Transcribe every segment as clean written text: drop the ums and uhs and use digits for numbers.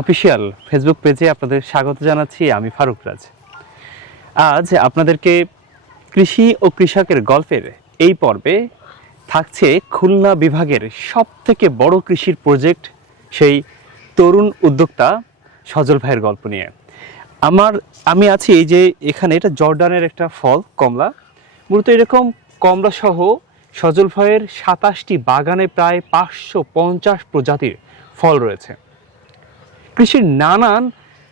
Official Facebook পেজে আপনাদের স্বাগত জানাচ্ছি। আমি ফারুক রাজ। আজ আপনাদেরকে কৃষি ও কৃষকের গল্পের এই পর্বে থাকছে খুলনা বিভাগের সবথেকে বড় কৃষির প্রজেক্ট, সেই তরুণ উদ্যোক্তা সজল ভাইয়ের গল্প নিয়ে। আমি আছি এই যে এখানে, এটা জর্ডানের একটা ফল কমলা। মূলত এরকম কমলা সহ সজল ভাইয়ের 27টি বাগানে প্রায় 550 প্রজাতির ফল রয়েছে। কৃষির নানান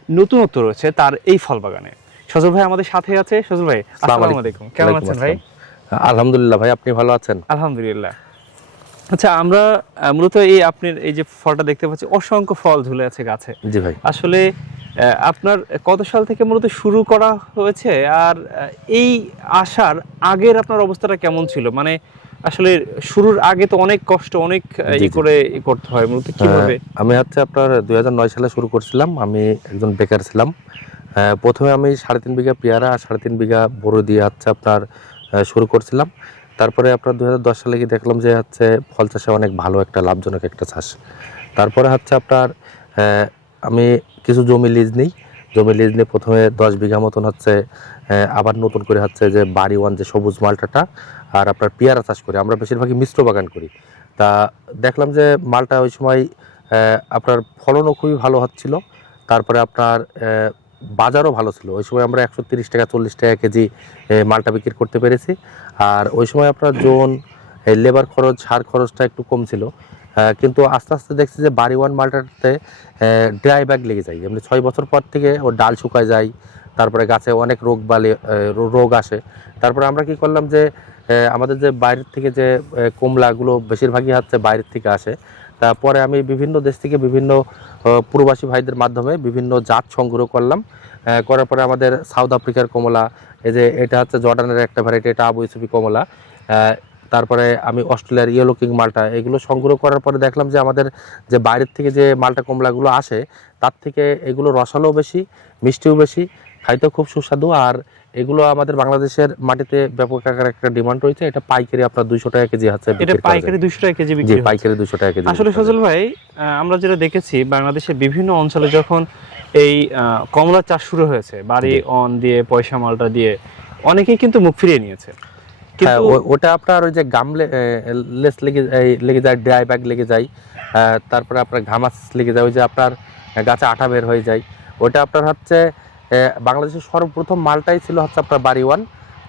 নতুনত্ব রয়েছে তার এই ফল বাগানে। সজল ভাই আমাদের সাথে আছে। সজল ভাই, আসসালামু আলাইকুম, কেমন আছেন ভাই? আলহামদুলিল্লাহ ভাই, আপনি ভালো আছেন? আলহামদুলিল্লাহ। আচ্ছা, আমরা মূলত এই আপনার এই যে ফলটা দেখতে পাচ্ছি, অসংখ্য ফল ঝুলে আছে গাছে। জি ভাই। আসলে আপনার কত সাল থেকে মূলত শুরু করা হয়েছে, আর এই আসার আগের আপনার অবস্থাটা কেমন ছিল? মানে আসলে শুরুর আগে তো অনেক কষ্ট, অনেক করতে হয়, মূলত কিভাবে? আমি আপনার 2009 সালে শুরু করছিলাম। আমি একজন বেকার ছিলাম। প্রথমে আমি 3.5 বিঘা পেয়ারা আর 3.5 বিঘা বড় দিয়ে আপনার শুরু করছিলাম। তারপরে আপনার 2010 সালে গিয়ে দেখলাম যে ফল চাষে অনেক ভালো একটা লাভজনক একটা চাষ। তারপরে আপনার আমি কিছু জমি লিজ নিই। জমি লিজ নিয়ে প্রথমে 10 বিঘা মতন আবার নতুন করে যে বাড়ি ওয়ান যে সবুজ মালটাটা আর আপনার পেয়ারা চাষ করি। আমরা বেশিরভাগই মিশ্র বাগান করি। তা দেখলাম যে মালটা ওই সময় আপনার ফলনও খুবই ভালো হচ্ছিল। তারপরে আপনার বাজারও ভালো ছিল। ওই সময় আমরা 130 টাকা 40 টাকা কেজি মালটা বিক্রি করতে পেরেছি। আর ওই সময় আপনার লেবার খরচ, সার খরচটা একটু কম ছিল। কিন্তু আস্তে আস্তে দেখছি যে বাড়ি ওয়ান মালটাতে ড্রাই ব্যাগ লেগে যায়। এমনি 6 বছর পর থেকে ওর ডাল শুকায় যায়। তারপরে গাছে অনেক রোগ আসে। তারপরে আমরা কি করলাম যে আমাদের যে বাইরের থেকে যে কমলাগুলো বেশিরভাগই বাইরের থেকে আসে। তারপরে আমি বিভিন্ন দেশ থেকে বিভিন্ন প্রবাসী ভাইদের মাধ্যমে বিভিন্ন জাত সংগ্রহ করলাম। করার পরে আমাদের সাউথ আফ্রিকার কমলা, এই যে এটা জর্ডানের একটা ভ্যারাইটি, এটা আবু ইউসুফি কমলা। তারপরে আমি অস্ট্রেলিয়ার ইয়েলো কিং মালটা, এগুলো সংগ্রহ করার পরে দেখলাম যে আমাদের যে বাইরের থেকে যে মালটা কমলাগুলো আসে তার থেকে এগুলো রসালোও বেশি, মিষ্টিও বেশি, খাইতেও খুব সুস্বাদু। আর এগুলো আমাদের বাংলাদেশের মাটিতে ব্যাপক আকারে একটা ডিমান্ড রয়েছে। এটা পাইকারি আপনার 200 টাকা কেজি এটা পাইকারি 200 টাকা কেজি বিক্রি হয়? পাইকারি 200 টাকা কেজি। আসলে সজল ভাই, আমরা যেটা দেখেছি বাংলাদেশের বিভিন্ন অঞ্চলে যখন এই কমলা চাষ শুরু হয়েছে, বাড়ি অন দিয়ে পয়সা মালটা দিয়ে অনেকেই কিন্তু মুখ ফিরিয়ে নিয়েছে। কিন্তু ওটা আপনার ওই যে গামলে লেস লেগে যায়, ড্রাই ব্যাগ লেগে যায়, তারপরে আপনার ঘামাস লেগে যায়, ওই যে আপনার গাছে আঠা বের হয়ে যায়। ওটা আপনার বাংলাদেশের সর্বপ্রথম মালটাই ছিল আপনার বাড়ি ওয়ান।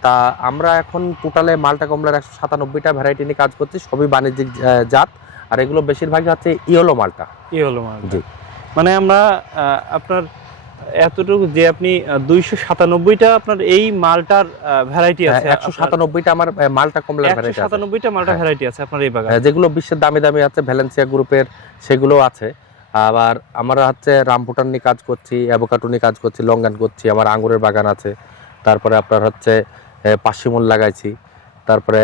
তা আমরা এখন টোটালে মালটা কমলার 197টা ভ্যারাইটি নিয়ে কাজ করছি, সবই বাণিজ্যিক জাত। আর এগুলো বেশিরভাগই ইয়েলো মালটা। ইয়েলো মালটা, জি। মানে আমরা আপনার এতটুকু যে আপনি 297টা আপনার এই মালটার ভ্যারাইটি আছে। 197টা আমার মালটা কমলার ভ্যারাইটি আছে। 197টা মালটা ভ্যারাইটি আছে আপনার এই বাগানে, যেগুলো বিশ্বের দামি দামি ভ্যালেন্সিয়া গ্রুপের, সেগুলো আছে। আবার আমরা রামভুটান নিয়ে কাজ করছি, অ্যাভোকাডো নিয়ে কাজ করছি, লঙ্গান করছি, আমার আঙ্গুরের বাগান আছে। তারপরে আপনার পাশিমল লাগাইছি। তারপরে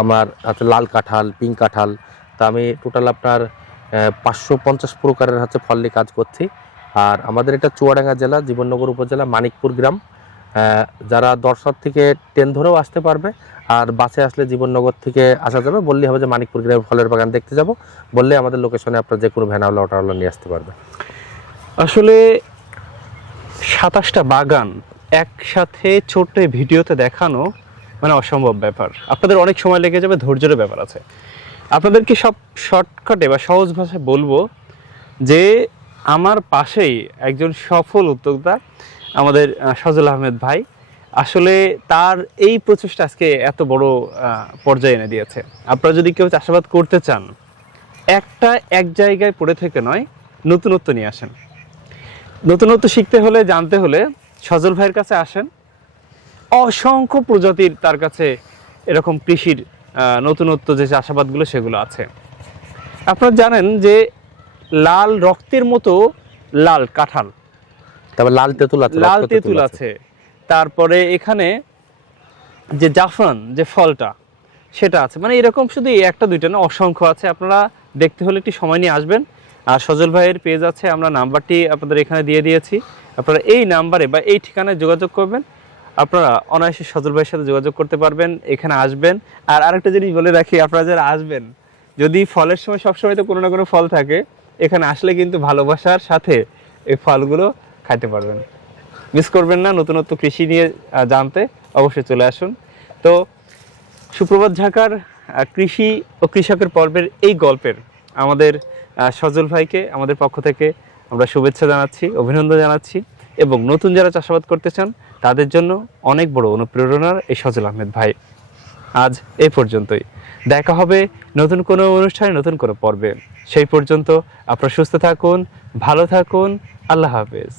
আমার লাল কাঁঠাল, পিঙ্ক কাঁঠাল। তা আমি টোটাল আপনার 550 প্রকারের ফল নিয়ে কাজ করছি। আর আমাদের এটা চুয়াডাঙ্গা জেলা, জীবননগর উপজেলা, মানিকপুর গ্রাম। যারা দর্শক থেকে ট্রেন ধরেও আসতে পারবে, আর বাসে আসলে জীবননগর থেকে আসা যাবে। বললেই হবে যে মানিকপুর গ্রামে ফলের বাগান দেখতে যাব, বললে আমাদের লোকেশনে আপনার যে কোনো ভ্যান আওলা ওটা নিয়ে আসতে পারবে। আসলে 27টা বাগান একসাথে ছোট্ট ভিডিওতে দেখানো মানে অসম্ভব ব্যাপার। আপনাদের অনেক সময় লেগে যাবে, ধৈর্যের ব্যাপার আছে। আপনাদেরকে সব শর্টকাটে বা সহজ ভাষায় বলবো যে আমার পাশেই একজন সফল উদ্যোক্তা, আমাদের সজল আহমেদ ভাই। আসলে তার এই প্রচেষ্টা আজকে এত বড় পর্যায়ে এনে দিয়েছে। আপনারা যদি কেউ চাষাবাদ করতে চান, এক জায়গায় পড়ে থেকে নয়, নতুনত্ব নিয়ে আসেন। নতুনত্ব শিখতে হলে, জানতে হলে সজল ভাইয়ের কাছে আসেন। অসংখ্য প্রজাতির তার কাছে এরকম কৃষির নতুনত্ব যে চাষাবাদগুলো সেগুলো আছে। আপনারা জানেন যে লাল রক্তের মতো লাল কাঁঠাল, তারপর লাল তেঁতুল আছে। তারপরে এখানে যে জাফরান যে ফলটা সেটা আছে। মানে এরকম শুধু একটা দুইটা না, অসংখ্য আছে। আপনারা দেখতে হলে একটু সময় নিয়ে আসবেন। আর সজল ভাইয়ের পেজ আছে, আমরা নাম্বারটি আপনাদের এখানে দিয়ে দিয়েছি। আপনারা এই নাম্বারে বা এই ঠিকানায় যোগাযোগ করবেন, আপনারা অনায়াসে সজল ভাইয়ের সাথে যোগাযোগ করতে পারবেন, এখানে আসবেন। আর আরেকটা জিনিস বলে রাখি, আপনারা যারা আসবেন, যদি ফলের সময় সবসময় তো কোনো না কোনো ফল থাকে, এখানে আসলে কিন্তু ভালোবাসার সাথে এই ফলগুলো খাইতে পারবেন। মিস করবেন না নতুনত্ব কৃষি নিয়ে জানতে, অবশ্যই চলে আসুন। তো সুপ্রভাত ঢাকার কৃষি ও কৃষকের পর্বের এই গল্পের আমাদের সজল ভাইকে আমাদের পক্ষ থেকে আমরা শুভেচ্ছা জানাচ্ছি, অভিনন্দন জানাচ্ছি, এবং নতুন যারা চাষাবাদ করতে চান তাদের জন্য অনেক বড় অনুপ্রেরণার এই সজল আহমেদ ভাই। আজ এই পর্যন্তই, দেখা হবে নতুন কোনো অনুষ্ঠানে, নতুন কোনো পর্বে। সেই পর্যন্ত আপনারা সুস্থ থাকুন, ভালো থাকুন, আল্লাহ হাফেজ।